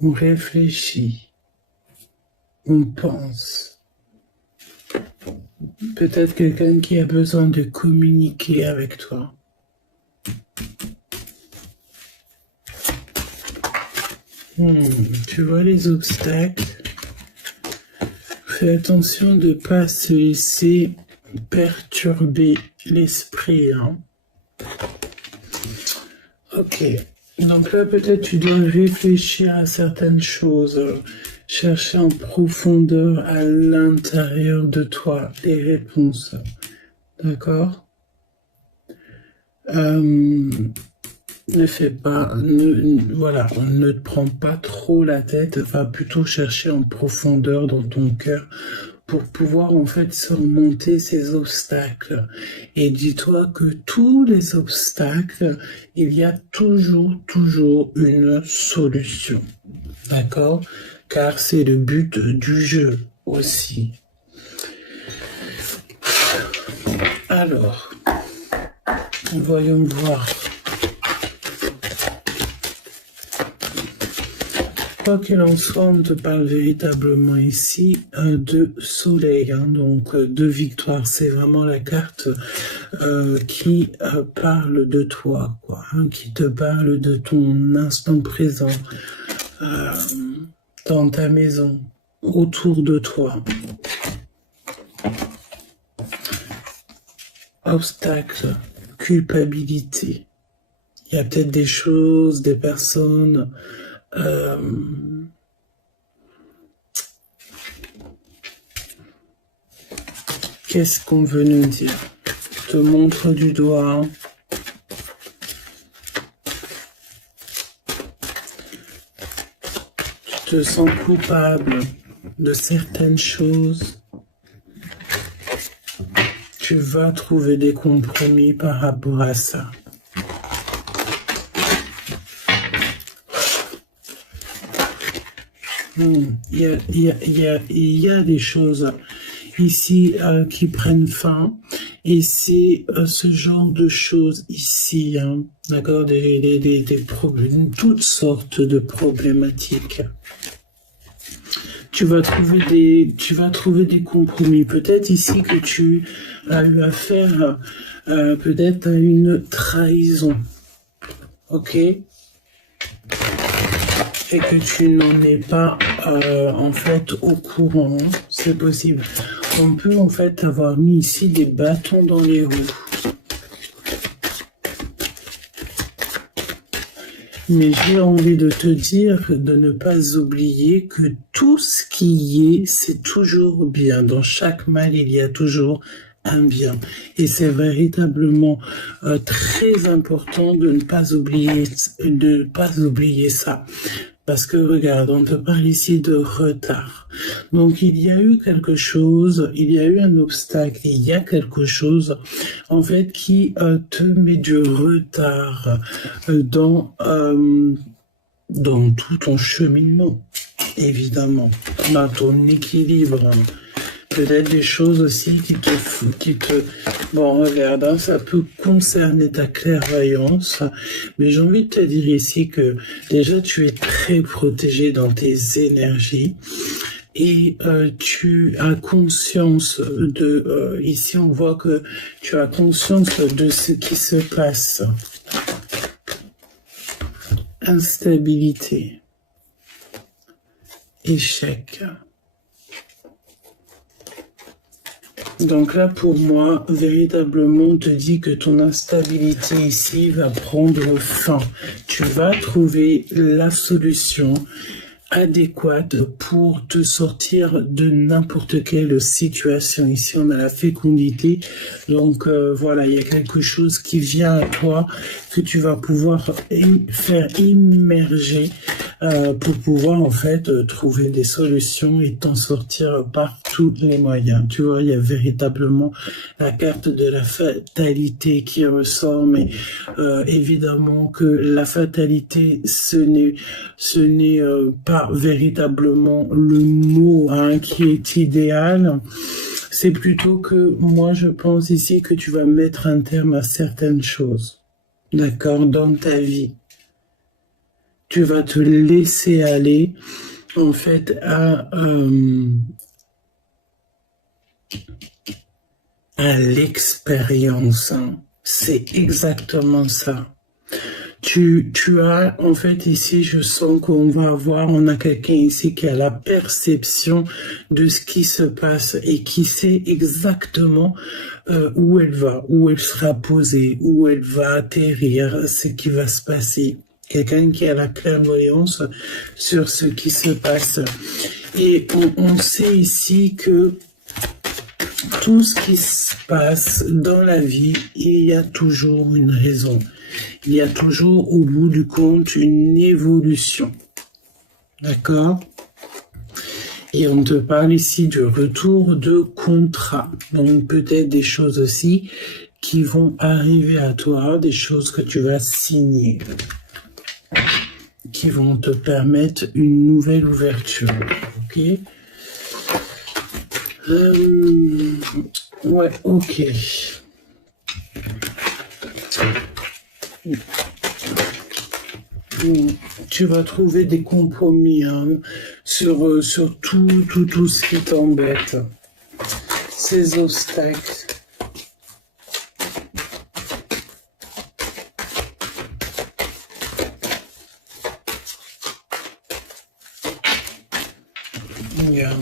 on réfléchit, on pense. Peut-être quelqu'un qui a besoin de communiquer avec toi. Tu vois les obstacles? Fais attention de ne pas se laisser perturber l'esprit. Hein. Ok. Donc là, peut-être tu dois réfléchir à certaines choses. Chercher en profondeur à l'intérieur de toi les réponses. D'accord? Ne fais pas, voilà, ne te prends pas trop la tête, va plutôt chercher en profondeur dans ton cœur pour pouvoir en fait surmonter ces obstacles. Et dis-toi que tous les obstacles, il y a toujours une solution. D'accord? Car c'est le but du jeu aussi. Alors, voyons voir. Quoi qu'il en soit, on te parle véritablement ici de soleil, hein, donc de victoire. C'est vraiment la carte qui parle de toi, quoi, hein, qui te parle de ton instant présent dans ta maison, autour de toi. Obstacle, culpabilité. Il y a peut-être des choses, des personnes... Qu'est-ce qu'on veut nous dire? Je te montre du doigt. Tu te sens coupable de certaines choses. Tu vas trouver des compromis par rapport à ça. Il y a des choses ici qui prennent fin et c'est ce genre de choses ici, hein, d'accord, des problèmes, toutes sortes de problématiques. Tu vas trouver des compromis. Peut-être ici que tu as eu affaire peut-être à une trahison, ok? Et que tu n'en es pas en fait au courant, c'est possible. On peut en fait avoir mis ici des bâtons dans les roues. Mais j'ai envie de te dire de ne pas oublier que tout ce qui y est, c'est toujours bien. Dans chaque mal, il y a toujours un bien. Et c'est véritablement très important de ne pas oublier ça. Parce que regarde, on te parle ici de retard. Donc il y a eu quelque chose, il y a eu un obstacle, il y a quelque chose en fait qui te met du retard dans tout ton cheminement, évidemment, dans ton équilibre. Peut-être des choses aussi qui te... Bon, regarde, hein, ça peut concerner ta clairvoyance, mais j'ai envie de te dire ici que déjà tu es très protégé dans tes énergies et tu as conscience de... ici, on voit que tu as conscience de ce qui se passe. Instabilité. Échec. Donc là, pour moi, véritablement, on te dit que ton instabilité ici va prendre fin. Tu vas trouver la solution adéquate pour te sortir de n'importe quelle situation. Ici, on a la fécondité. Donc, voilà, il y a quelque chose qui vient à toi que tu vas pouvoir faire immerger pour pouvoir, en fait, trouver des solutions et t'en sortir par tous les moyens. Tu vois, il y a véritablement la carte de la fatalité qui ressort, mais évidemment que la fatalité, ce n'est pas véritablement le mot qui est idéal. C'est plutôt que moi je pense ici que tu vas mettre un terme à certaines choses, d'accord, dans ta vie. tu vas te laisser aller, en fait, à l'expérience. Hein. C'est exactement ça. Tu as, en fait, ici, je sens on a quelqu'un ici qui a la perception de ce qui se passe et qui sait exactement où elle va, où elle sera posée, où elle va atterrir, ce qui va se passer. Quelqu'un qui a la clairvoyance sur ce qui se passe. Et on sait ici que tout ce qui se passe dans la vie, il y a toujours une raison. Il y a toujours, au bout du compte, une évolution. D'accord? Et on te parle ici du retour de contrat. Donc peut-être des choses aussi qui vont arriver à toi, des choses que tu vas signer, qui vont te permettre une nouvelle ouverture. Ok? Ouais, ok. Tu vas trouver des compromis hein, sur tout ce qui t'embête. Ces obstacles. Yeah.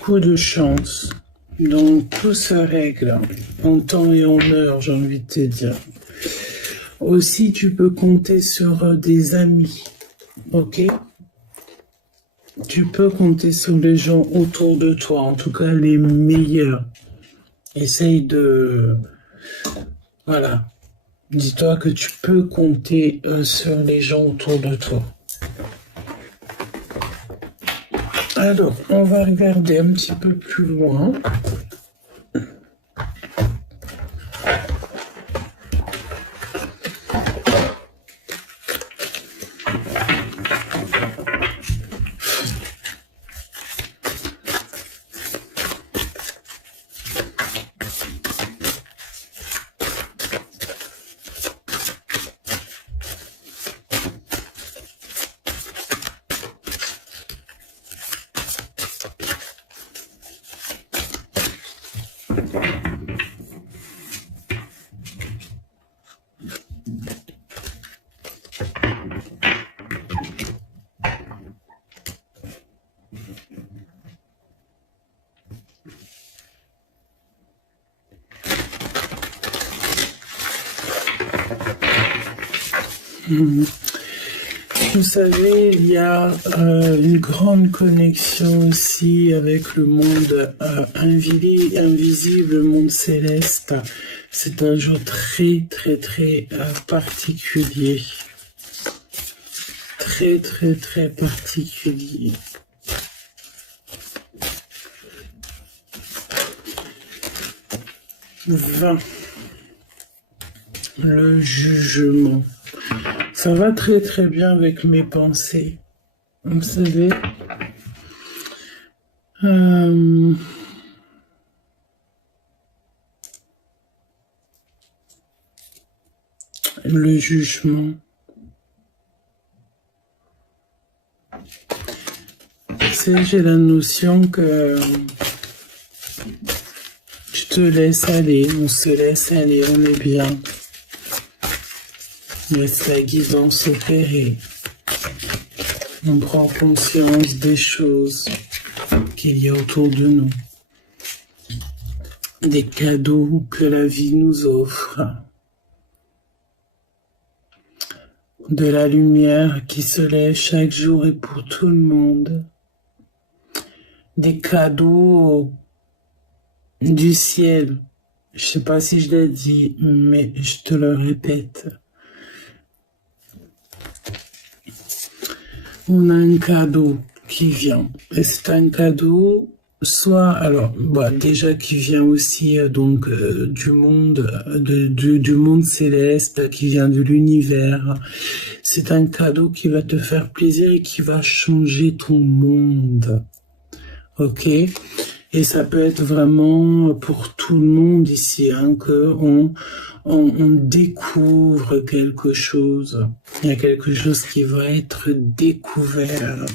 Coup de chance. Donc tout se règle en temps et en heure, j'ai envie de te dire. Aussi, tu peux compter sur des amis, ok? Tu peux compter sur les gens autour de toi, en tout cas les meilleurs. Essaye de... Voilà. Dis-toi que tu peux compter sur les gens autour de toi. Alors, on va regarder un petit peu plus loin. Vous savez, il y a une grande connexion aussi avec le monde invisible, le monde céleste. C'est un jour très, très, très particulier. Très, très, très particulier. Le jugement. Ça va très très bien avec mes pensées. Vous savez, le jugement. Tu sais, j'ai la notion que tu te laisses aller, on se laisse aller, on est bien. Laisse la guidance opérer. On prend conscience des choses qu'il y a autour de nous. Des cadeaux que la vie nous offre. De la lumière qui se lève chaque jour et pour tout le monde. Des cadeaux du ciel. Je sais pas si je l'ai dit, mais je te le répète. On a un cadeau qui vient. Et c'est un cadeau, soit, alors, bah, déjà qui vient aussi donc du monde, du monde céleste, qui vient de l'univers. C'est un cadeau qui va te faire plaisir et qui va changer ton monde. Ok? Et ça peut être vraiment pour tout le monde ici, hein, on découvre quelque chose. Il y a quelque chose qui va être découvert.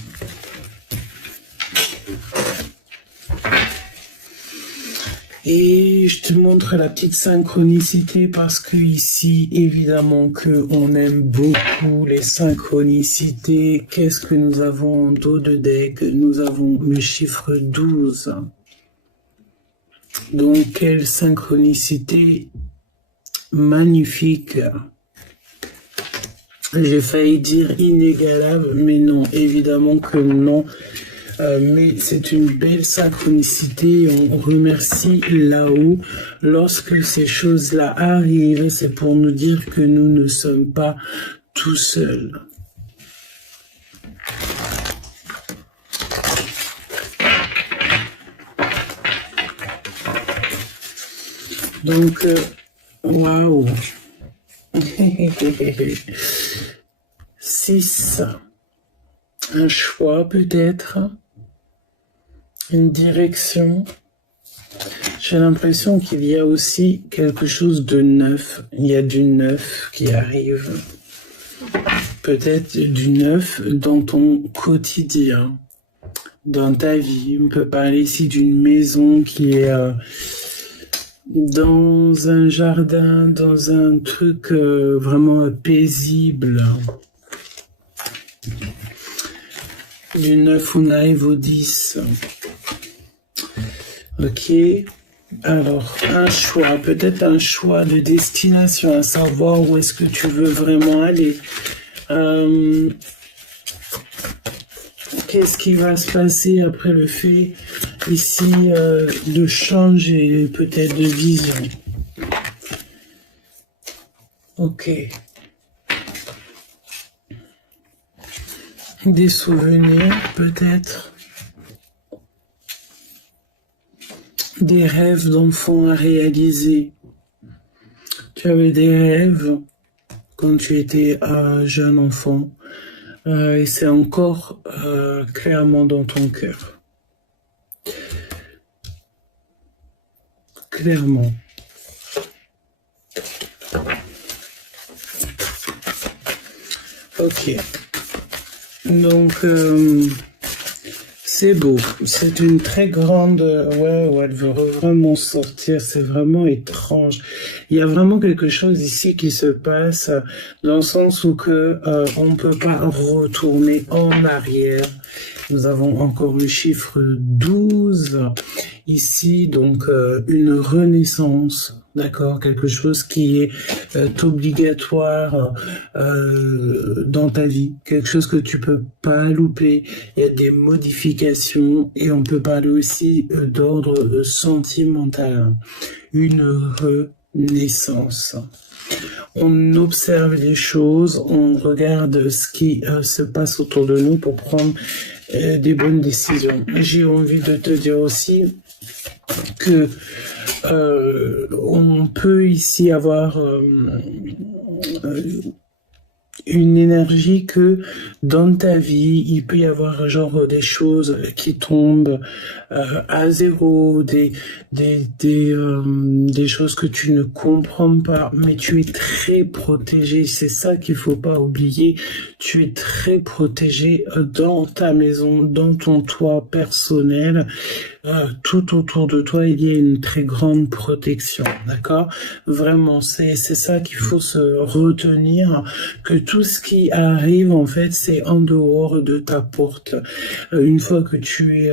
Et je te montre la petite synchronicité parce que ici, évidemment, que on aime beaucoup les synchronicités. Qu'est-ce que nous avons en dos de deck? Nous avons le chiffre 12. Donc, quelle synchronicité magnifique. J'ai failli dire inégalable, mais non, évidemment que non. Mais c'est une belle synchronicité. On remercie là-haut. Lorsque ces choses-là arrivent, c'est pour nous dire que nous ne sommes pas tout seuls. Donc, waouh. 6. Un choix peut-être. Une direction. J'ai l'impression qu'il y a aussi quelque chose de neuf. Il y a du neuf qui arrive. Peut-être du neuf dans ton quotidien, dans ta vie. On peut parler ici d'une maison qui est dans un jardin, dans un truc vraiment paisible. Du 9, on arrive au 10. Ok. Alors, un choix, peut-être un choix de destination, à savoir où est-ce que tu veux vraiment aller. Qu'est-ce qui va se passer après le fait ici de changer peut-être de vision. Ok. Des souvenirs peut-être. Des rêves d'enfant à réaliser. Tu avais des rêves quand tu étais jeune enfant et c'est encore clairement dans ton cœur. Clairement. Ok. Donc, c'est beau. C'est une très grande... Ouais, elle veut vraiment sortir. C'est vraiment étrange. Il y a vraiment quelque chose ici qui se passe dans le sens où on ne peut pas retourner en arrière. Nous avons encore le chiffre 12 ici, donc une renaissance. D'accord, quelque chose qui est obligatoire dans ta vie, quelque chose que tu peux pas louper. Il y a des modifications et on peut parler aussi d'ordre sentimental. Une renaissance. On observe les choses, on regarde ce qui se passe autour de nous pour prendre des bonnes décisions. J'ai envie de te dire aussi que on peut ici avoir une énergie que dans ta vie, il peut y avoir genre des choses qui tombent à zéro, des choses que tu ne comprends pas, mais tu es très protégé. C'est ça qu'il faut pas oublier. Tu es très protégé dans ta maison, dans ton toit personnel. Tout autour de toi, il y a une très grande protection, d'accord? Vraiment, c'est ça qu'il faut se retenir, que tout ce qui arrive, en fait, c'est en dehors de ta porte. Une fois que tu es,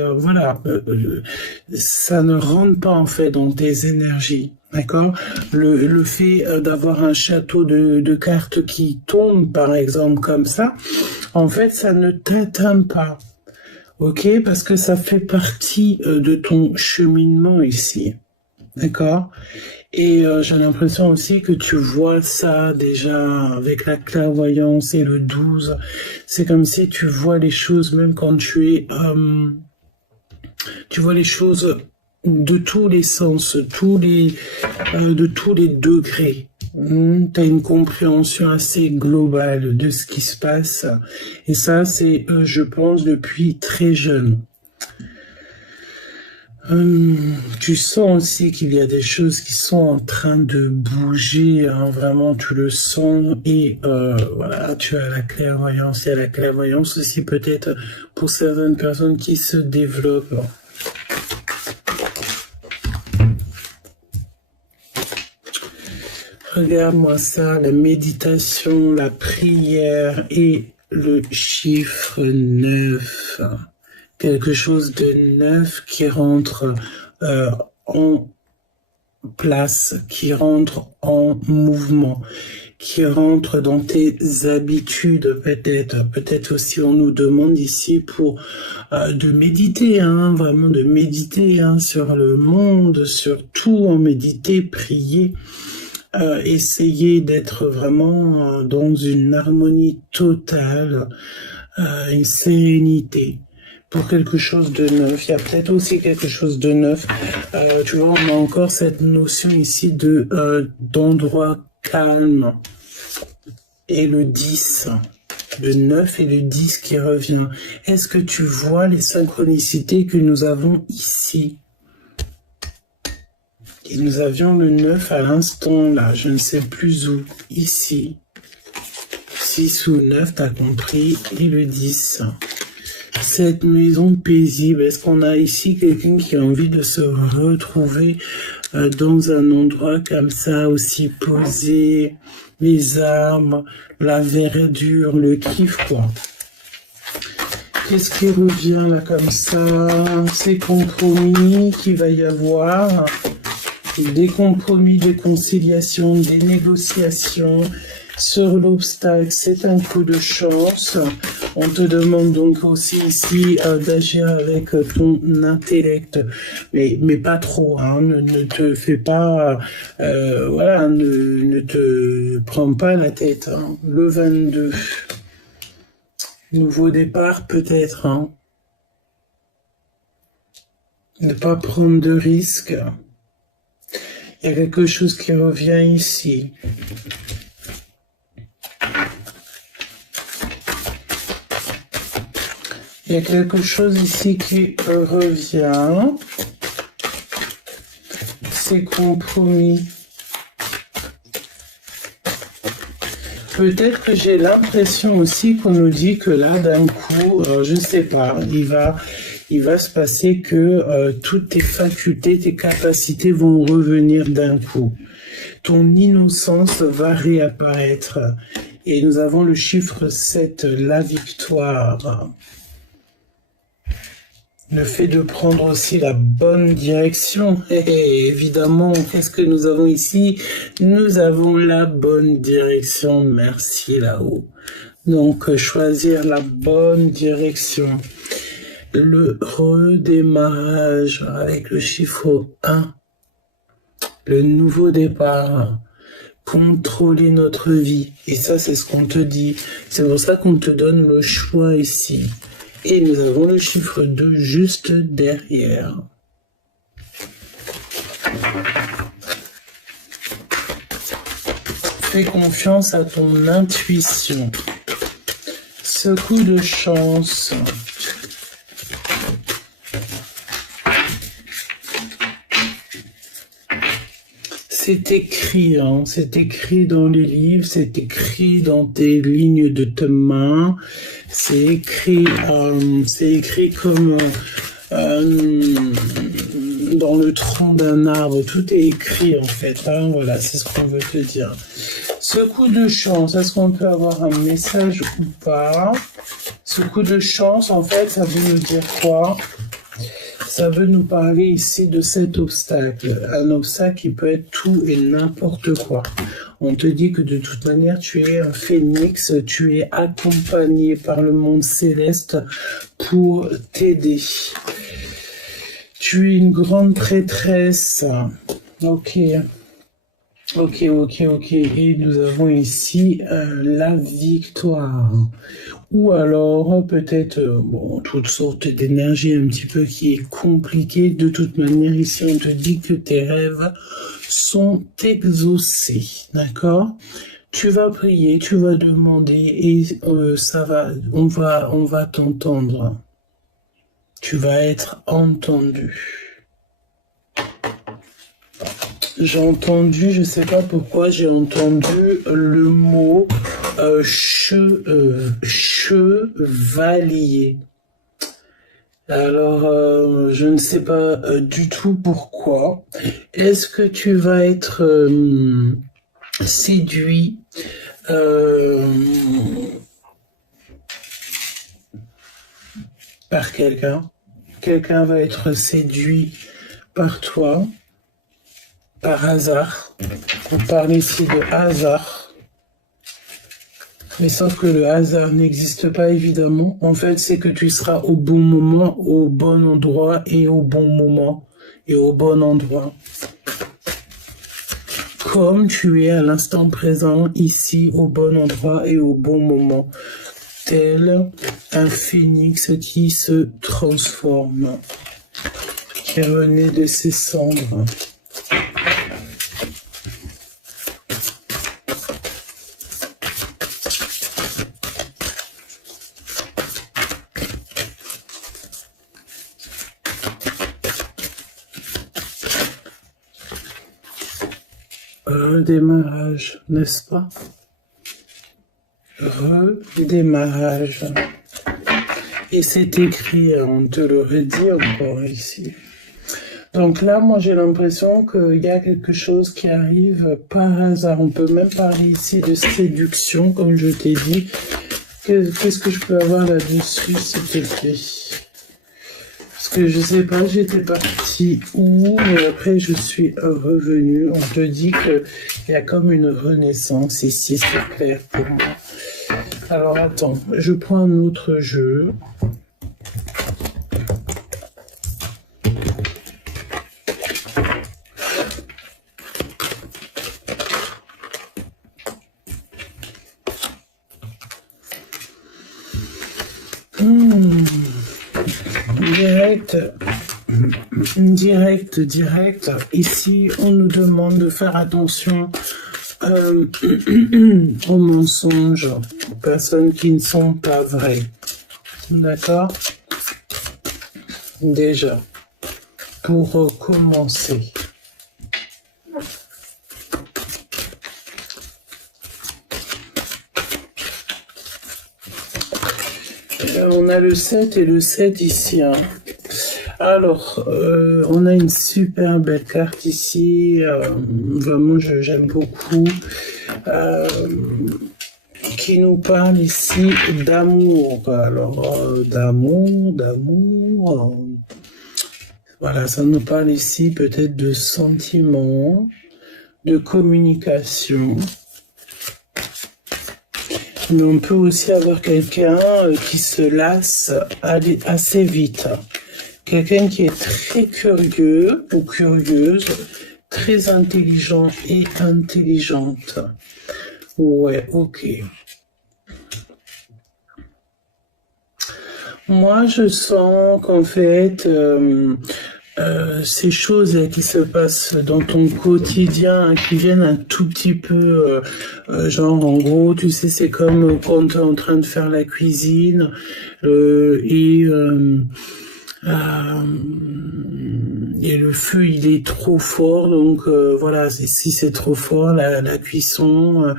ça ne rentre pas, en fait, dans tes énergies. D'accord? Le fait d'avoir un château de cartes qui tombe, par exemple, comme ça, en fait, ça ne t'atteint pas. Ok, parce que ça fait partie de ton cheminement ici, d'accord? Et j'ai l'impression aussi que tu vois ça déjà avec la clairvoyance et le 12. C'est comme si tu vois les choses même quand tu vois les choses de tous les sens, de tous les degrés. Tu as une compréhension assez globale de ce qui se passe. Et ça, c'est, je pense, depuis très jeune. Tu sens aussi qu'il y a des choses qui sont en train de bouger, hein, vraiment tu le sens et voilà, tu as la clairvoyance. Il y a la clairvoyance aussi peut-être pour certaines personnes qui se développent. Regarde-moi ça, la méditation, la prière et le chiffre 9. Quelque chose de neuf qui rentre en place, qui rentre en mouvement, qui rentre dans tes habitudes peut-être aussi on nous demande ici pour de méditer, hein, vraiment de méditer hein, sur le monde, sur tout, en méditer, prier, essayer d'être vraiment dans une harmonie totale, une sérénité. Pour quelque chose de neuf, il y a peut-être aussi quelque chose de neuf. Tu vois, on a encore cette notion ici de d'endroit calme. Et le 10, le 9 et le 10 qui revient. Est-ce que tu vois les synchronicités que nous avons ici? Et nous avions le 9 à l'instant, là, je ne sais plus où, ici. 6 ou 9, t'as compris, et le 10. Cette maison paisible, est-ce qu'on a ici quelqu'un qui a envie de se retrouver dans un endroit comme ça, aussi posé, les arbres, la verdure, le kiff, quoi. Qu'est-ce qui revient là comme ça? Ces compromis qu'il va y avoir, des compromis de conciliation, des négociations. Sur l'obstacle, c'est un coup de chance. On te demande donc aussi ici d'agir avec ton intellect, mais pas trop. Hein, ne te fais pas, voilà, ne te prends pas la tête. Hein. Le 22, nouveau départ peut-être. Hein. Ne pas prendre de risques. Il y a quelque chose qui revient ici. Il y a quelque chose ici qui revient. C'est compromis. Peut-être que j'ai l'impression aussi qu'on nous dit que là, d'un coup, je ne sais pas, il va se passer que toutes tes facultés, tes capacités vont revenir d'un coup. Ton innocence va réapparaître. Et nous avons le chiffre 7, la victoire. Le fait de prendre aussi la bonne direction. Et évidemment, qu'est-ce que nous avons ici? Nous avons la bonne direction. Merci là-haut. Donc, choisir la bonne direction. Le redémarrage avec le chiffre 1. Le nouveau départ. Contrôler notre vie. Et ça, c'est ce qu'on te dit. C'est pour ça qu'on te donne le choix ici. Et nous avons le chiffre 2 juste derrière. Fais confiance à ton intuition. Ce coup de chance. C'est écrit, hein, c'est écrit dans les livres, c'est écrit dans tes lignes de tes mains, c'est écrit comme dans le tronc d'un arbre, tout est écrit en fait, hein, voilà, c'est ce qu'on veut te dire. Ce coup de chance, est-ce qu'on peut avoir un message ou pas? Ce coup de chance, en fait, ça veut nous dire quoi? Ça veut nous parler ici de cet obstacle. Un obstacle qui peut être tout et n'importe quoi. On te dit que de toute manière, tu es un phénix, tu es accompagné par le monde céleste pour t'aider. Tu es une grande prêtresse. Ok. Et nous avons ici la victoire. Ou alors peut-être toutes sortes d'énergie un petit peu qui est compliquée. De toute manière, ici on te dit que tes rêves sont exaucés. D'accord? Tu vas prier, tu vas demander et ça va, on va t'entendre. Tu vas être entendu. J'ai entendu, je sais pas pourquoi, j'ai entendu le mot chevalier. Alors, je ne sais pas du tout pourquoi. Est-ce que tu vas être séduit par quelqu'un? Quelqu'un va être séduit par toi, par hasard. On parle ici de hasard. Mais sauf que le hasard n'existe pas, évidemment. En fait, c'est que tu seras au bon moment, au bon endroit et au bon moment et au bon endroit. Comme tu es à l'instant présent, ici, au bon endroit et au bon moment. Tel un phénix qui se transforme, qui renaît de ses cendres. Redémarrage, n'est-ce pas? Redémarrage. Et c'est écrit, on te le redit encore ici. Donc là, moi j'ai l'impression qu'il y a quelque chose qui arrive par hasard. On peut même parler ici de séduction, comme je t'ai dit. Qu'est-ce que je peux avoir là-dessus, s'il te plaît? Parce que je sais pas, j'étais partie où, mais après je suis revenue. On te dit qu'il y a comme une renaissance ici, c'est clair pour moi. Alors attends, je prends un autre jeu. Direct. Ici, on nous demande de faire attention aux mensonges, aux personnes qui ne sont pas vraies. D'accord? Déjà, pour commencer. On a le 7 et le 7 ici. Hein. Alors, on a une super belle carte ici. Vraiment, j'aime beaucoup. Qui nous parle ici d'amour. Alors, d'amour. Voilà, ça nous parle ici peut-être de sentiments, de communication. Mais on peut aussi avoir quelqu'un qui se lasse assez vite. Quelqu'un qui est très curieux ou curieuse, très intelligent et intelligente. Ouais, ok. Moi, je sens qu'en fait, ces choses qui se passent dans ton quotidien, qui viennent un tout petit peu, genre en gros, tu sais, c'est comme quand tu es en train de faire la cuisine et le feu il est trop fort, donc voilà, si c'est trop fort la cuisson,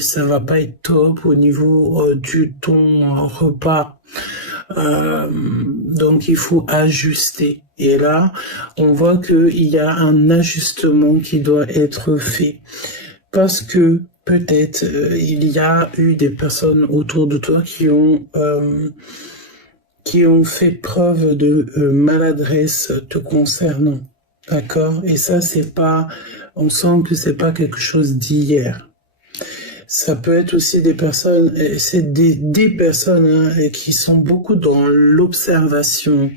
ça va pas être top au niveau ton repas. Donc il faut ajuster. Et là, on voit qu'il y a un ajustement qui doit être fait. Parce que peut-être il y a eu des personnes autour de toi qui ont fait preuve de maladresse te concernant. D'accord? Et ça, c'est pas, on sent que c'est pas quelque chose d'hier. Ça peut être aussi des personnes, c'est des personnes hein, qui sont beaucoup dans l'observation,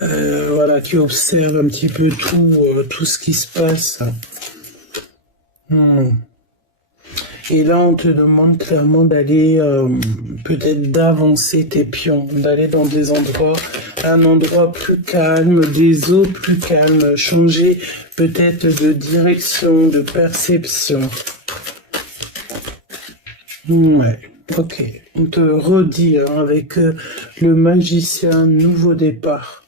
voilà, qui observent un petit peu tout ce qui se passe. Et là, on te demande clairement d'aller, peut-être d'avancer tes pions, d'aller dans des endroits, un endroit plus calme, des eaux plus calmes, changer peut-être de direction, de perception. Ouais, ok. On te redit hein, avec le magicien nouveau départ.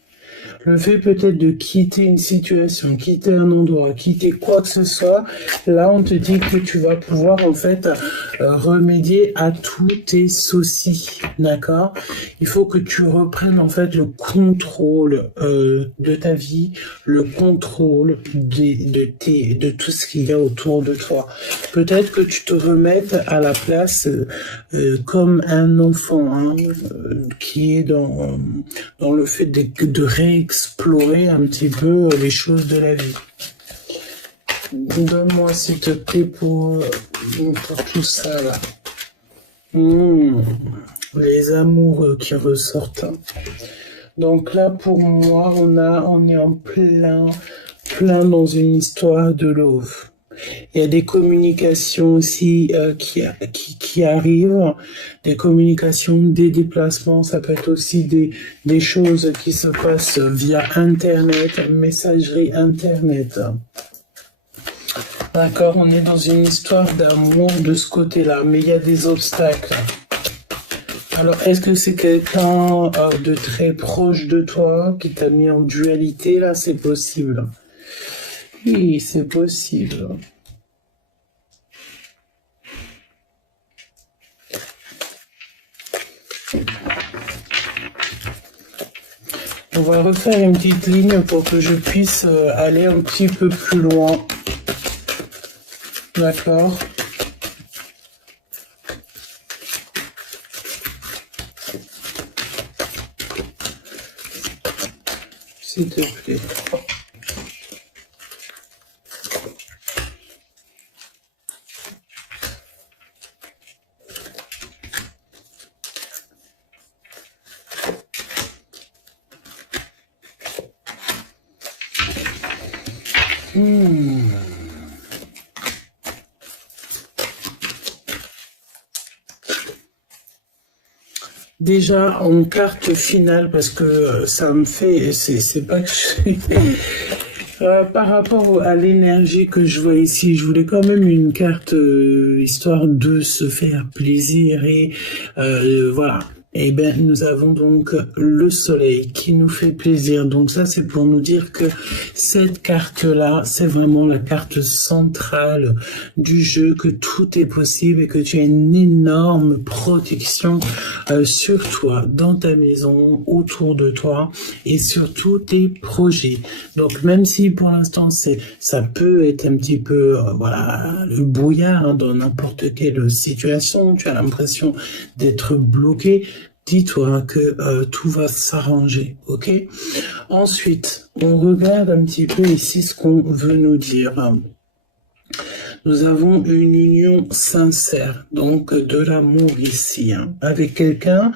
Le fait peut-être de quitter une situation, quitter un endroit, quitter quoi que ce soit, là on te dit que tu vas pouvoir en fait remédier à tous tes soucis, d'accord? Il faut que tu reprennes en fait le contrôle de ta vie, le contrôle de tout ce qu'il y a autour de toi. Peut-être que tu te remettes à la place comme un enfant hein, qui est dans le fait de réexplorer un petit peu les choses de la vie. Donne-moi s'il te plaît pour tout ça là. Les amoureux qui ressortent. Donc là pour moi on est en plein dans une histoire de love. Il y a des communications aussi qui arrivent, des communications, des déplacements, ça peut être aussi des choses qui se passent via Internet, messagerie Internet. D'accord, on est dans une histoire d'amour de ce côté-là, mais il y a des obstacles. Alors, est-ce que c'est quelqu'un de très proche de toi qui t'a mis en dualité? Là, c'est possible. Oui, c'est possible. On va refaire une petite ligne pour que je puisse aller un petit peu plus loin. D'accord. S'il te plaît. Déjà en carte finale parce que ça me fait, c'est pas que par rapport à l'énergie que je vois ici, je voulais quand même une carte histoire de se faire plaisir et voilà. Eh bien, nous avons donc le soleil qui nous fait plaisir. Donc ça, c'est pour nous dire que cette carte-là, c'est vraiment la carte centrale du jeu, que tout est possible et que tu as une énorme protection sur toi, dans ta maison, autour de toi et sur tous tes projets. Donc même si pour l'instant, ça peut être un petit peu voilà, le brouillard hein, dans n'importe quelle situation, tu as l'impression d'être bloqué, dis-toi que tout va s'arranger, ok? Ensuite, on regarde un petit peu ici ce qu'on veut nous dire. Nous avons une union sincère, donc de l'amour ici, hein, avec quelqu'un,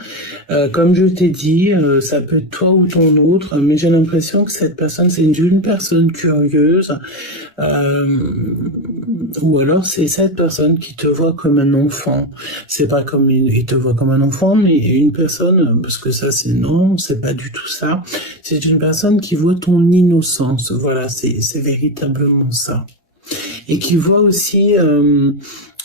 comme je t'ai dit, ça peut être toi ou ton autre, mais j'ai l'impression que cette personne, c'est une personne curieuse, ou alors c'est cette personne qui te voit comme un enfant. C'est pas comme il te voit comme un enfant, mais une personne, parce que ça c'est non, c'est pas du tout ça, c'est une personne qui voit ton innocence, voilà, c'est véritablement ça. Et qui voit aussi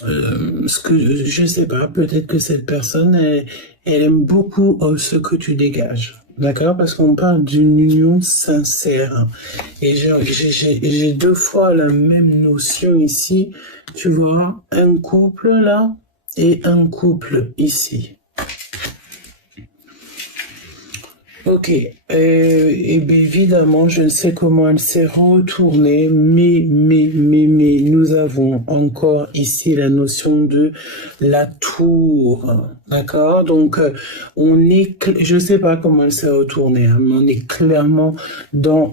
ce que, je sais pas, peut-être que cette personne, elle aime beaucoup ce que tu dégages. D'accord? Parce qu'on parle d'une union sincère. Et j'ai deux fois la même notion ici. Tu vois, un couple là et un couple ici. Ok, et bien évidemment, je ne sais comment elle s'est retournée, mais nous avons encore ici la notion de la tour, d'accord? Donc, on est, je sais pas comment elle s'est retournée, hein, mais on est clairement dans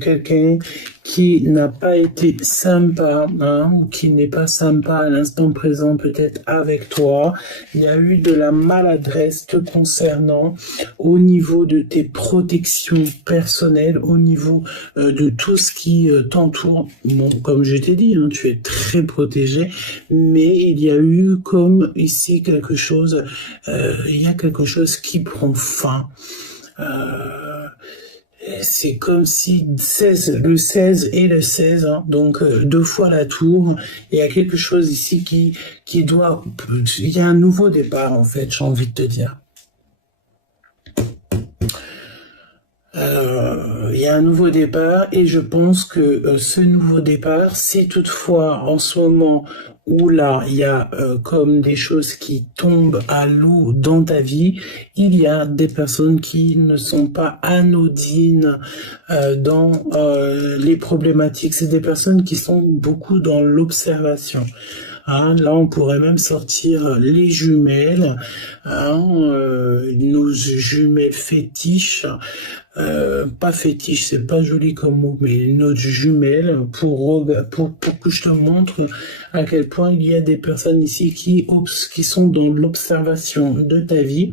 quelqu'un qui n'a pas été sympa, hein, ou qui n'est pas sympa à l'instant présent peut-être avec toi. Il y a eu de la maladresse te concernant au niveau de tes protections personnelles, au niveau de tout ce qui t'entoure. Bon, comme je t'ai dit, hein, tu es très protégé, mais il y a eu comme ici quelque chose, il y a quelque chose qui prend fin. C'est comme si le 16 et le 16, hein, donc deux fois la tour, il y a quelque chose ici qui doit... Il y a un nouveau départ, en fait, j'ai envie de te dire. Il y a un nouveau départ et je pense que ce nouveau départ, si toutefois en ce moment où là il y a comme des choses qui tombent à l'eau dans ta vie, il y a des personnes qui ne sont pas anodines dans les problématiques. C'est des personnes qui sont beaucoup dans l'observation. Hein, là, on pourrait même sortir les jumelles, hein, nos jumelles fétiches, pas fétiche, c'est pas joli comme mot, mais notre jumelle pour que je te montre à quel point il y a des personnes ici qui sont dans l'observation de ta vie.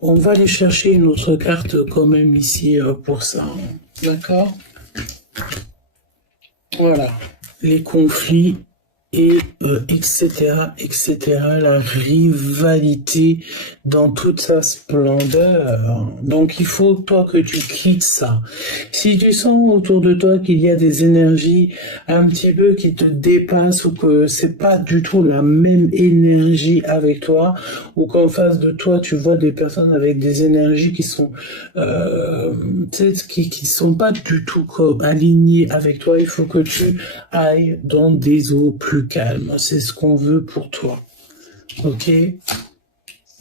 On va aller chercher une autre carte quand même ici pour ça, d'accord? Voilà, les conflits et etc., la rivalité dans toute sa splendeur. Donc il faut toi que tu quittes ça. Si tu sens autour de toi qu'il y a des énergies un petit peu qui te dépassent ou que c'est pas du tout la même énergie avec toi, ou qu'en face de toi tu vois des personnes avec des énergies qui sont qui sont pas du tout alignées avec toi, il faut que tu ailles dans des eaux plus calme, c'est ce qu'on veut pour toi, ok?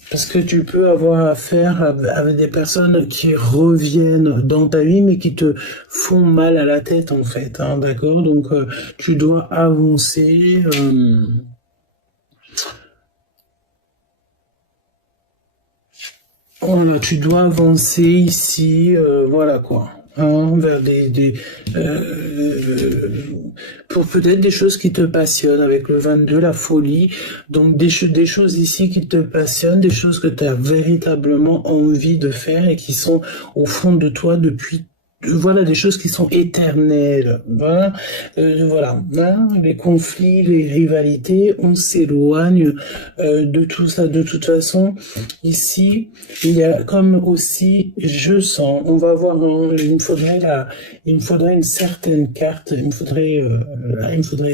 Parce que tu peux avoir affaire avec des personnes qui reviennent dans ta vie, mais qui te font mal à la tête, en fait, hein, d'accord? Donc, tu dois avancer. Voilà, tu dois avancer ici, voilà quoi. Hein, vers pour peut-être des choses qui te passionnent avec le 22, la folie. Donc des choses ici qui te passionnent, des choses que tu as véritablement envie de faire et qui sont au fond de toi depuis. Voilà, des choses qui sont éternelles. Voilà, voilà. Hein, les conflits, les rivalités, on s'éloigne de tout ça. De toute façon, ici, il y a comme aussi, je sens, on va voir, il me faudrait une certaine carte, il me faudrait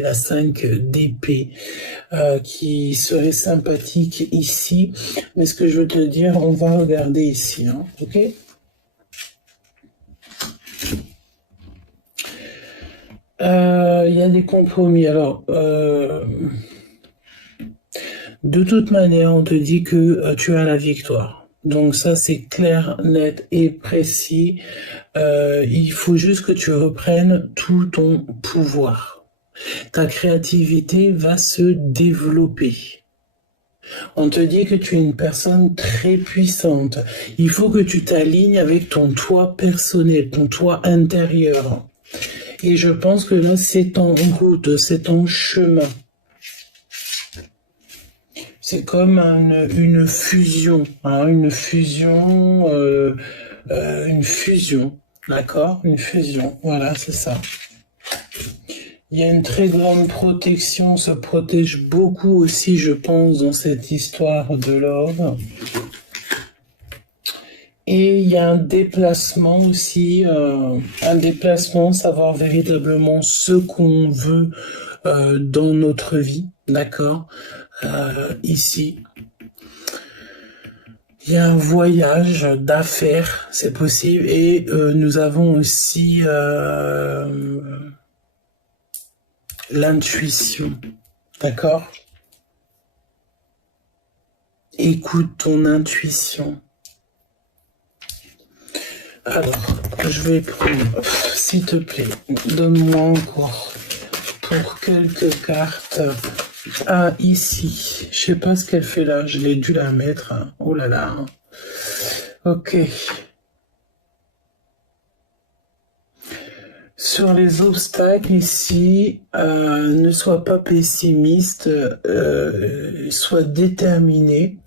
la 5 d'épée qui serait sympathique ici. Mais ce que je veux te dire, on va regarder ici, hein, ok? Il y a des compromis. Alors, de toute manière, on te dit que tu as la victoire. Donc ça, c'est clair, net et précis. Il faut juste que tu reprennes tout ton pouvoir. Ta créativité va se développer. On te dit que tu es une personne très puissante. Il faut que tu t'alignes avec ton toi personnel, ton toi intérieur. Et je pense que là, c'est en route, c'est en chemin. C'est comme une fusion, hein, une fusion, d'accord? Une fusion, voilà, c'est ça. Il y a une très grande protection, on se protège beaucoup aussi, je pense, dans cette histoire de l'ordre. Et il y a un déplacement aussi, savoir véritablement ce qu'on veut dans notre vie, d'accord? Ici, il y a un voyage d'affaires, c'est possible, et nous avons aussi l'intuition, d'accord? Écoute ton intuition. Alors, je vais prendre, s'il te plaît, donne-moi encore pour quelques cartes. Ah, ici, je sais pas ce qu'elle fait là, je l'ai dû la mettre. Hein. Oh là là. Ok. Sur les obstacles ici, ne sois pas pessimiste, sois déterminé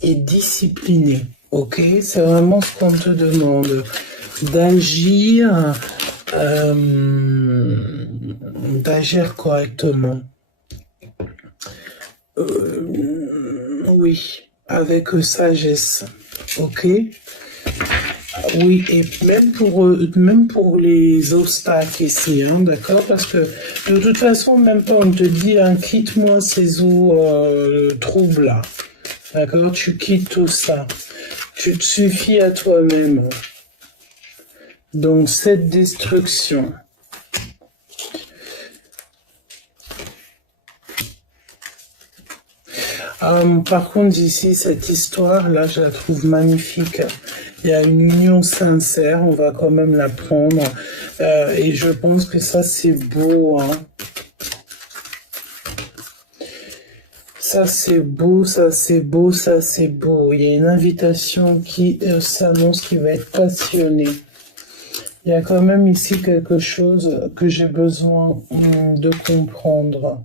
et discipliné. Ok, c'est vraiment ce qu'on te demande, d'agir correctement. Oui, avec sagesse. Ok. Oui, et même pour les obstacles ici, hein, d'accord? Parce que de toute façon, même pas on te dit, hein, quitte-moi ces eaux troubles là. D'accord? Tu quittes tout ça. Tu te suffis à toi-même. Donc, cette destruction. Par contre, ici, cette histoire-là, je la trouve magnifique. Il y a une union sincère, on va quand même la prendre. Et je pense que ça, c'est beau. Hein. Ça, c'est beau, ça, c'est beau, ça, c'est beau. Il y a une invitation qui s'annonce, qui va être passionnée. Il y a quand même ici quelque chose que j'ai besoin de comprendre.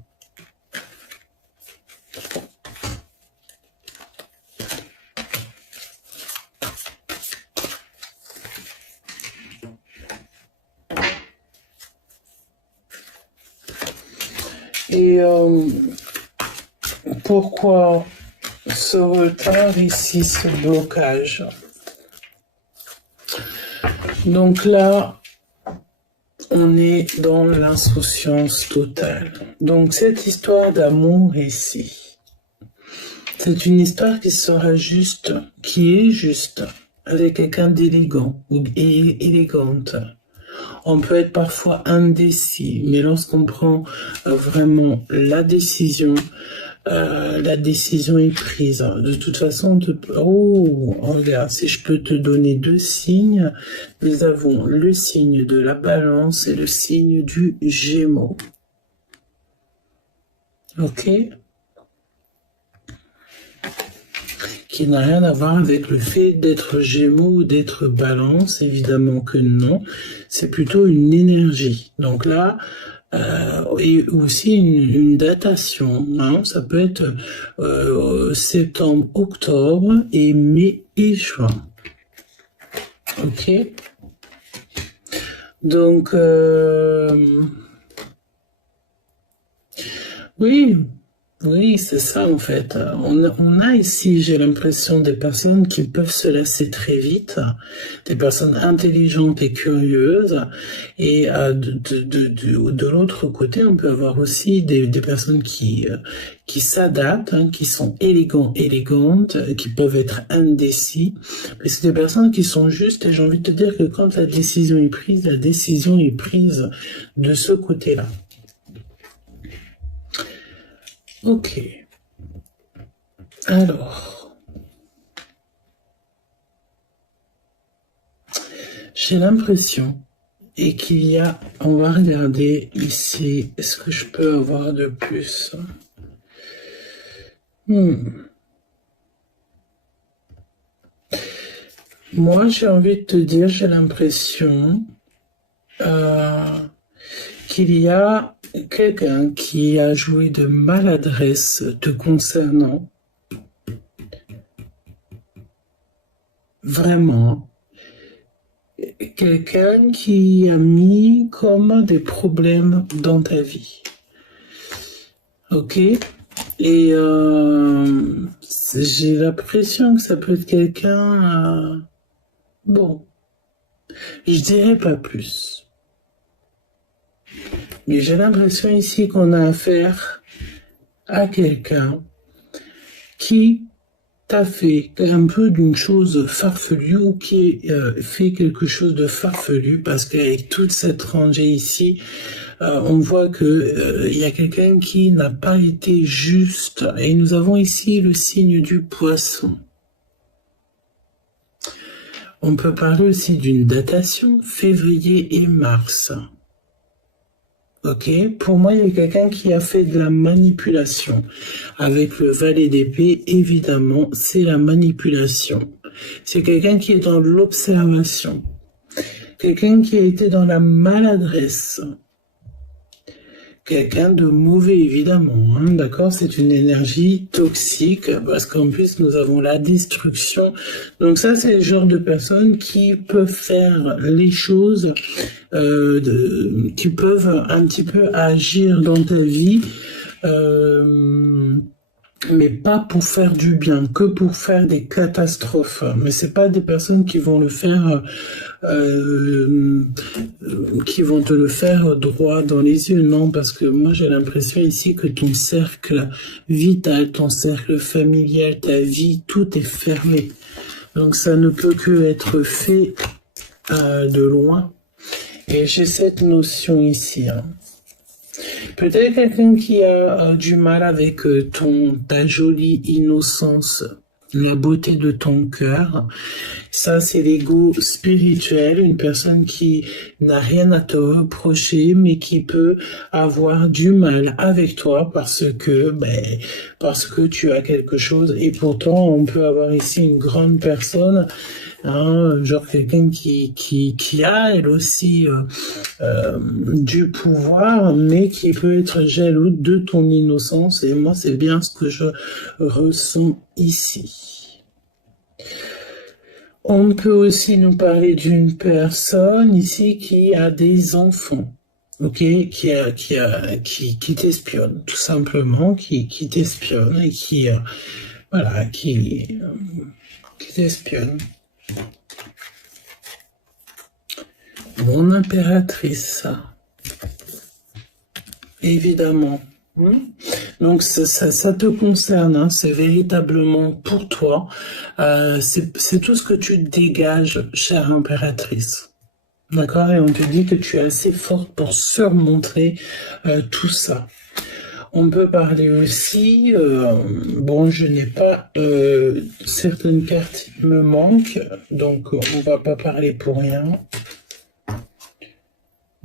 Et pourquoi ce retard ici, ce blocage? Donc là, on est dans l'insouciance totale. Donc cette histoire d'amour ici, c'est une histoire qui sera juste, qui est juste, avec quelqu'un d'élégant ou élégante. On peut être parfois indécis, mais lorsqu'on prend vraiment la décision est prise. De toute façon, regarde, si je peux te donner 2 signes, nous avons le signe de la Balance et le signe du Gémeaux. Ok? Qui n'a rien à voir avec le fait d'être Gémeaux ou d'être Balance, évidemment que non. C'est plutôt une énergie. Donc là, et aussi une datation. Hein. Ça peut être septembre, octobre et mai et juin. Ok. Donc, oui, c'est ça en fait. On a ici, j'ai l'impression, des personnes qui peuvent se lasser très vite, des personnes intelligentes et curieuses, et de l'autre côté, on peut avoir aussi des personnes qui s'adaptent, hein, qui sont élégantes, qui peuvent être indécis, mais c'est des personnes qui sont justes, et j'ai envie de te dire que quand la décision est prise de ce côté-là. Ok. Alors, j'ai l'impression et qu'il y a, on va regarder ici, est-ce que je peux avoir de plus? Moi, j'ai envie de te dire, j'ai l'impression qu'il y a quelqu'un qui a joué de maladresse te concernant. Vraiment. Quelqu'un qui a mis comme des problèmes dans ta vie. Ok? Et j'ai l'impression que ça peut être quelqu'un... bon. Je dirais pas plus. Mais j'ai l'impression ici qu'on a affaire à quelqu'un qui t'a fait un peu d'une chose farfelue ou qui fait quelque chose de farfelu parce qu'avec toute cette rangée ici, on voit que il y a quelqu'un qui n'a pas été juste. Et nous avons ici le signe du Poisson. On peut parler aussi d'une datation, février et mars. Ok, pour moi, il y a quelqu'un qui a fait de la manipulation. Avec le valet d'épée, évidemment, c'est la manipulation. C'est quelqu'un qui est dans l'observation. Quelqu'un qui a été dans la maladresse. Quelqu'un de mauvais, évidemment. Hein, d'accord, c'est une énergie toxique parce qu'en plus, nous avons la destruction. Donc ça, c'est le genre de personnes qui peuvent faire les choses, qui peuvent un petit peu agir dans ta vie, mais pas pour faire du bien, que pour faire des catastrophes. Mais c'est pas des personnes qui vont le faire, qui vont te le faire droit dans les yeux, non, parce que moi j'ai l'impression ici que ton cercle vital, ton cercle familial, ta vie, tout est fermé. Donc ça ne peut que être fait de loin. Et j'ai cette notion ici. Hein. Peut-être quelqu'un qui a du mal avec ta jolie innocence, la beauté de ton cœur. Ça, c'est l'ego spirituel, une personne qui n'a rien à te reprocher, mais qui peut avoir du mal avec toi parce que tu as quelque chose. Et pourtant, on peut avoir ici une grande personne, hein, genre quelqu'un qui a, elle aussi, du pouvoir, mais qui peut être jaloux de ton innocence. Et moi, c'est bien ce que je ressens ici. On peut aussi nous parler d'une personne ici qui a des enfants, ok, qui t'espionne, tout simplement, qui t'espionne et qui t'espionne. Mon impératrice, évidemment. Donc ça te concerne, hein, c'est véritablement pour toi, c'est tout ce que tu dégages, chère impératrice. D'accord? Et on te dit que tu es assez forte pour surmonter tout ça. On peut parler aussi, je n'ai pas certaines cartes qui me manquent, donc on va pas parler pour rien.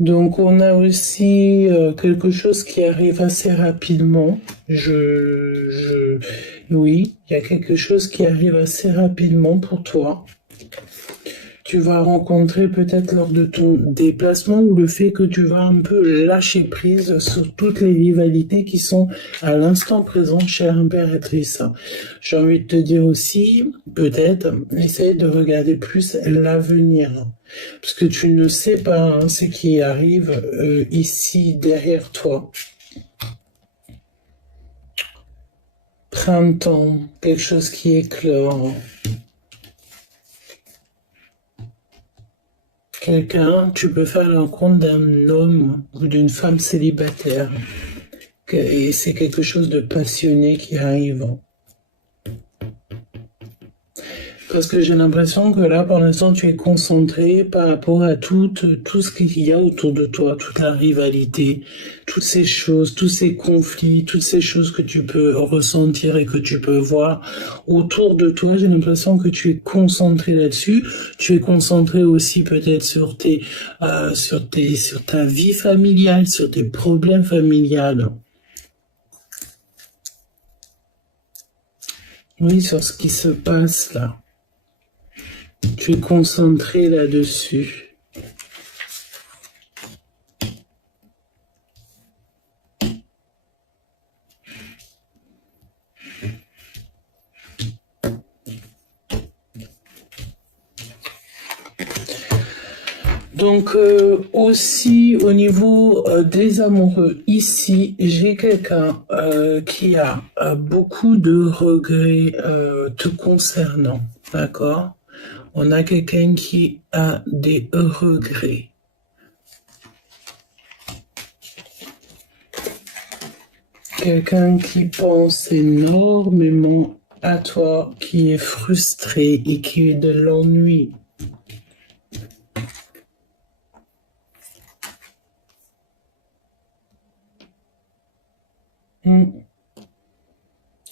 Donc on a aussi quelque chose qui arrive assez rapidement. Oui, il y a quelque chose qui arrive assez rapidement pour toi. Tu vas rencontrer peut-être lors de ton déplacement ou le fait que tu vas un peu lâcher prise sur toutes les rivalités qui sont à l'instant présent, chère impératrice. J'ai envie de te dire aussi, peut-être, essaye de regarder plus l'avenir. Parce que tu ne sais pas ce qui arrive ici derrière toi. Printemps, quelque chose qui éclore. Quelqu'un, tu peux faire la rencontre d'un homme ou d'une femme célibataire. Et c'est quelque chose de passionné qui arrive. Parce que j'ai l'impression que là, pour l'instant, tu es concentré par rapport à tout ce qu'il y a autour de toi, toute la rivalité, toutes ces choses, tous ces conflits, toutes ces choses que tu peux ressentir et que tu peux voir autour de toi. J'ai l'impression que tu es concentré là-dessus. Tu es concentré aussi peut-être sur ta vie familiale, sur tes problèmes familiales. Oui, sur ce qui se passe là. Tu es concentré là-dessus. Donc aussi au niveau des amoureux, ici j'ai quelqu'un qui a beaucoup de regrets te concernant, d'accord? On a quelqu'un qui a des regrets. Quelqu'un qui pense énormément à toi, qui est frustré et qui a de l'ennui.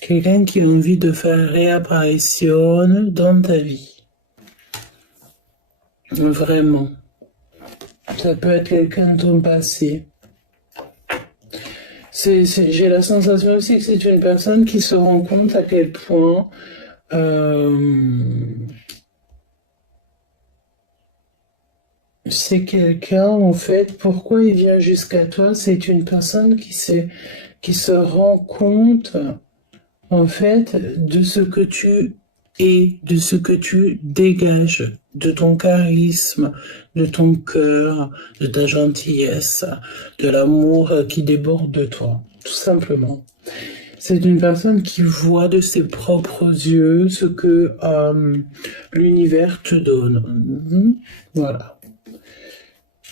Quelqu'un qui a envie de faire réapparition dans ta vie. Vraiment. Ça peut être quelqu'un de ton passé. J'ai la sensation aussi que c'est une personne qui se rend compte à quel point c'est quelqu'un, en fait, pourquoi il vient jusqu'à toi? C'est une personne qui se rend compte, en fait, de ce que tu es, de ce que tu dégages, de ton charisme, de ton cœur, de ta gentillesse, de l'amour qui déborde de toi, tout simplement. C'est une personne qui voit de ses propres yeux ce que l'univers te donne. Voilà.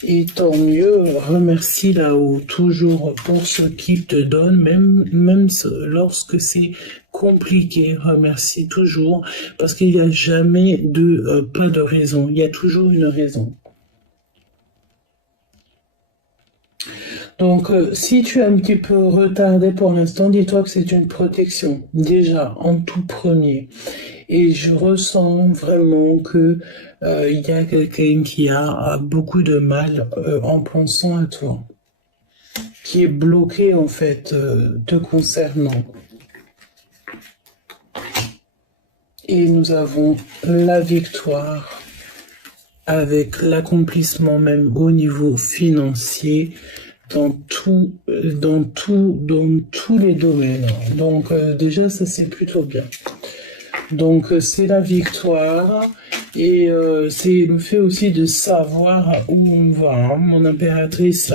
Et tant mieux, remercie là-haut, toujours pour ce qu'il te donne, même lorsque c'est compliqué, remercie toujours, parce qu'il n'y a jamais pas de raison, il y a toujours une raison. Donc, si tu es un petit peu retardé pour l'instant, dis-toi que c'est une protection, déjà, en tout premier. Et je ressens vraiment que il y a quelqu'un qui a beaucoup de mal en pensant à toi, qui est bloqué en fait te concernant. Et nous avons la victoire avec l'accomplissement même au niveau financier dans tous les domaines. Donc déjà ça c'est plutôt bien. Donc c'est la victoire et c'est le fait aussi de savoir où on va, hein, mon impératrice.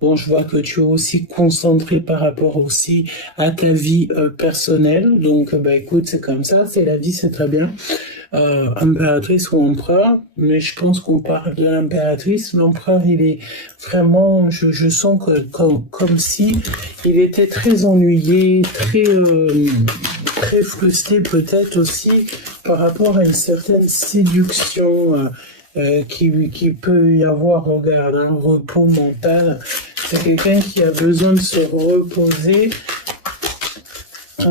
Bon, je vois que tu es aussi concentrée par rapport aussi à ta vie personnelle. Donc bah écoute, c'est comme ça, c'est la vie, c'est très bien. Impératrice ou empereur, mais je pense qu'on parle de l'impératrice. L'empereur, il est vraiment, je sens que comme si il était très ennuyé, très frustré peut-être aussi par rapport à une certaine séduction qui peut y avoir, regarde, un repos mental. C'est quelqu'un qui a besoin de se reposer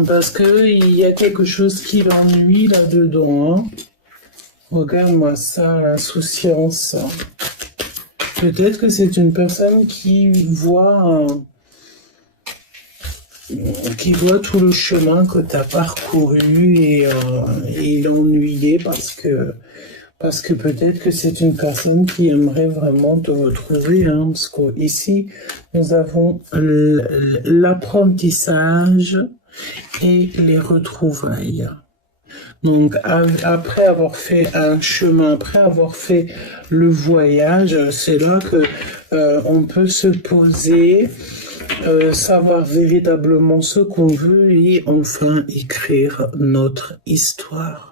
parce que il y a quelque chose qui l'ennuie là-dedans. Hein. Regarde-moi ça, l'insouciance. Peut-être que c'est une personne qui voit tout le chemin que tu as parcouru et il est ennuyé parce que peut-être que c'est une personne qui aimerait vraiment te retrouver, hein, parce qu'ici, nous avons l'apprentissage et les retrouvailles. Donc, après avoir fait un chemin, après avoir fait le voyage, c'est là que on peut se poser, savoir véritablement ce qu'on veut et enfin écrire notre histoire.